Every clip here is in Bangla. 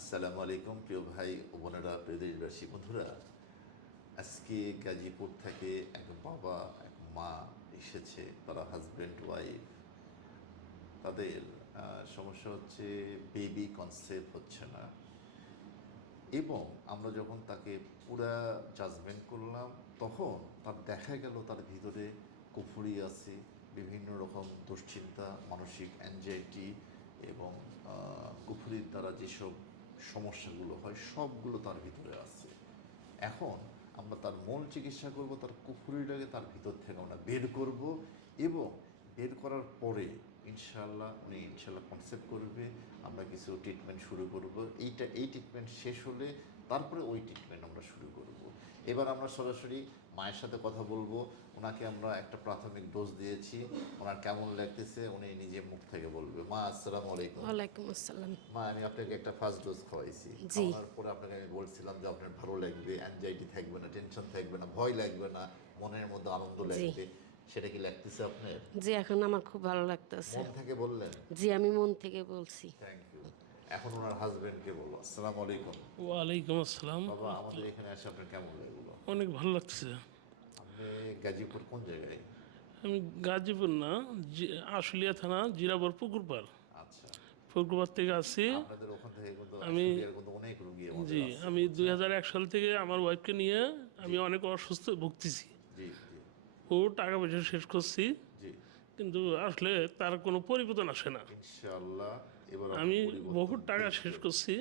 আসসালামু আলাইকুম প্রিয় ভাই ও বোনেরা প্রিয় দেশবাসী বন্ধুরা আজকে গাজীপুর থেকে এক বাবা এক মা এসেছে তারা হাজব্যান্ড ওয়াইফ তাদের সমস্যা হচ্ছে বেবি কনসেপ্ট হচ্ছে না এবং আমরা যখন তাকে পুরা জাজমেন্ট করলাম তখন তার দেখা গেল তার ভিতরে কুফুরি আছে বিভিন্ন রকম দুশ্চিন্তা মানসিক অ্যাংজাইটি এবং কুফুরির দ্বারা যেসব সমস্যাগুলো হয় সবগুলো তার ভিতরে আছে এখন আমরা তার মন চিকিৎসা করব তার কুফুরিটাকে তার ভিতর থেকে আমরা বের করব এবং বের করার পরে ইনশাল্লাহ উনি ইনশাল্লাহ কনসেপ্ট করবে আমরা কিছু ট্রিটমেন্ট শুরু করব এইটা এই ট্রিটমেন্ট শেষ হলে তারপরে ওই ট্রিটমেন্ট আমরা শুরু করব এবার আমরা সরাসরি মায়ের সাথে কথা বলবো ওনাকে আমরা একটা প্রাথমিক ডোজ দিয়েছি ওনার কেমন লাগতেছে উনি নিজে মুখ থেকে বলবে মা আসসালাম আলাইকুম ওয়ালাইকুম আসসালাম মা আমি আপনাকে একটা ফার্স্ট ডোজ খাওয়াইছি খাওয়ার পরে আপনাকে আমি বলছিলাম যে আপনার ভালো লাগবে অ্যাংজাইটি থাকবে না টেনশন থাকবে না ভয় লাগবে না মনের মধ্যে আনন্দ লাগবে সেটা কি লাগতেছে আপনার জি এখন আমার খুব ভালো লাগতেছে মন থেকে বললেন জি আমি মন থেকে বলছি থ্যাংক ইউ এখন ওনার হাজবেন্ডকে বলবো আসসালামু আলাইকুম আসসালাম বাবা আমাদের এখানে আপনার কেমন লাগলো অনেক ভালো লাগছে আপনি গাজীপুর কোন জায়গায় আমি গাজীপুর না আশুলিয়া থানা জিরাবর পুকুরপার আচ্ছা থেকে আসি আমি জি আমি দুই হাজার এক সাল থেকে আমার ওয়াইফকে নিয়ে আমি অনেক অসুস্থ ভুগতেছি ও টাকা পয়সা শেষ করছি কিন্তু আসলে তার কোনো পরিবর্তন আসে না আমি বহু টাকা শেষ করছি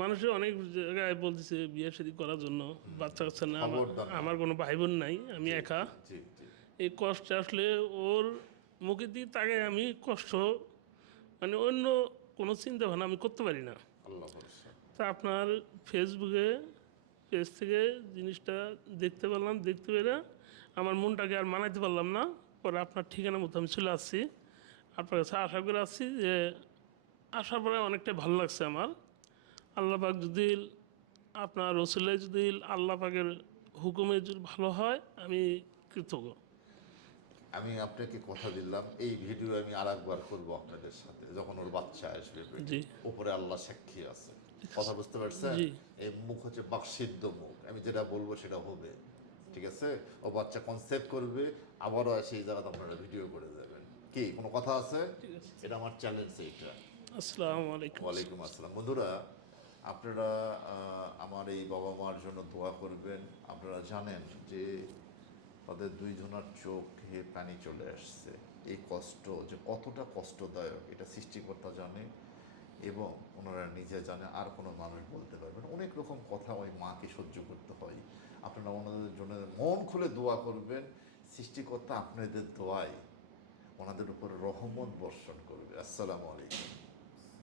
মানুষের মানুষে অনেক জায়গায় বলতেছে বিয়ে শাদী করার জন্য বাচ্চা কাচ্চা না আমার কোনো ভাই বোন নাই আমি একা এই কষ্ট আসলে ওর মুখের দিকে তাকে আমি কষ্ট মানে অন্য কোনো চিন্তা ভাবনা আমি করতে পারি না তা আপনার ফেসবুকে পেজ থেকে জিনিসটা দেখতে পারলাম দেখতে পেরে আমার মনটাকে আর মানাইতে পারলাম না পরে আপনার ঠিকানা মতো আমি চলে আসছি আপনার কাছে আশা করে আসছি যে আসার পরে অনেকটাই ভালো লাগছে আমার আল্লাপাক যদি আপনার রসুলে যদি আল্লাপাকের হুকুমে যদি ভালো হয় আমি কৃতজ্ঞ আমি আপনাকে কথা দিলাম এই ভিডিও আমি আর একবার করবো আপনাদের সাথে যখন ওর বাচ্চা আসবে উপরে আল্লাহ সাক্ষী আছে কথা বুঝতে পারছেন এই মুখ হচ্ছে বাকসিদ্ধ মুখ আমি যেটা বলবো সেটা হবে ঠিক আছে ও বাচ্চা কনসেপ্ট করবে আবারও সেই জায়গাতে আপনারা ভিডিও করে দেবেন কি কোনো কথা আছে এটা আমার চ্যালেঞ্জ এইটা আসসালামু আলাইকুম ওয়ালাইকুম আসসালাম বন্ধুরা আপনারা আমার এই বাবা মার জন্য দোয়া করবেন আপনারা জানেন যে তাদের দুইজনার চোখে পানি চলে আসছে এই কষ্ট যে কতটা কষ্টদায়ক এটা সৃষ্টিকর্তা জানে এবং ওনারা নিজে জানে আর কোনো মানুষ বলতে পারবেন রকম কথা ওই মাকে সহ্য করতে হয় আপনারা ওনাদের জন্য মন খুলে দোয়া করবেন সৃষ্টিকর্তা আপনাদের দোয়ায় ওনাদের উপর রহমত বর্ষণ করবে আসসালামু আলাইকুম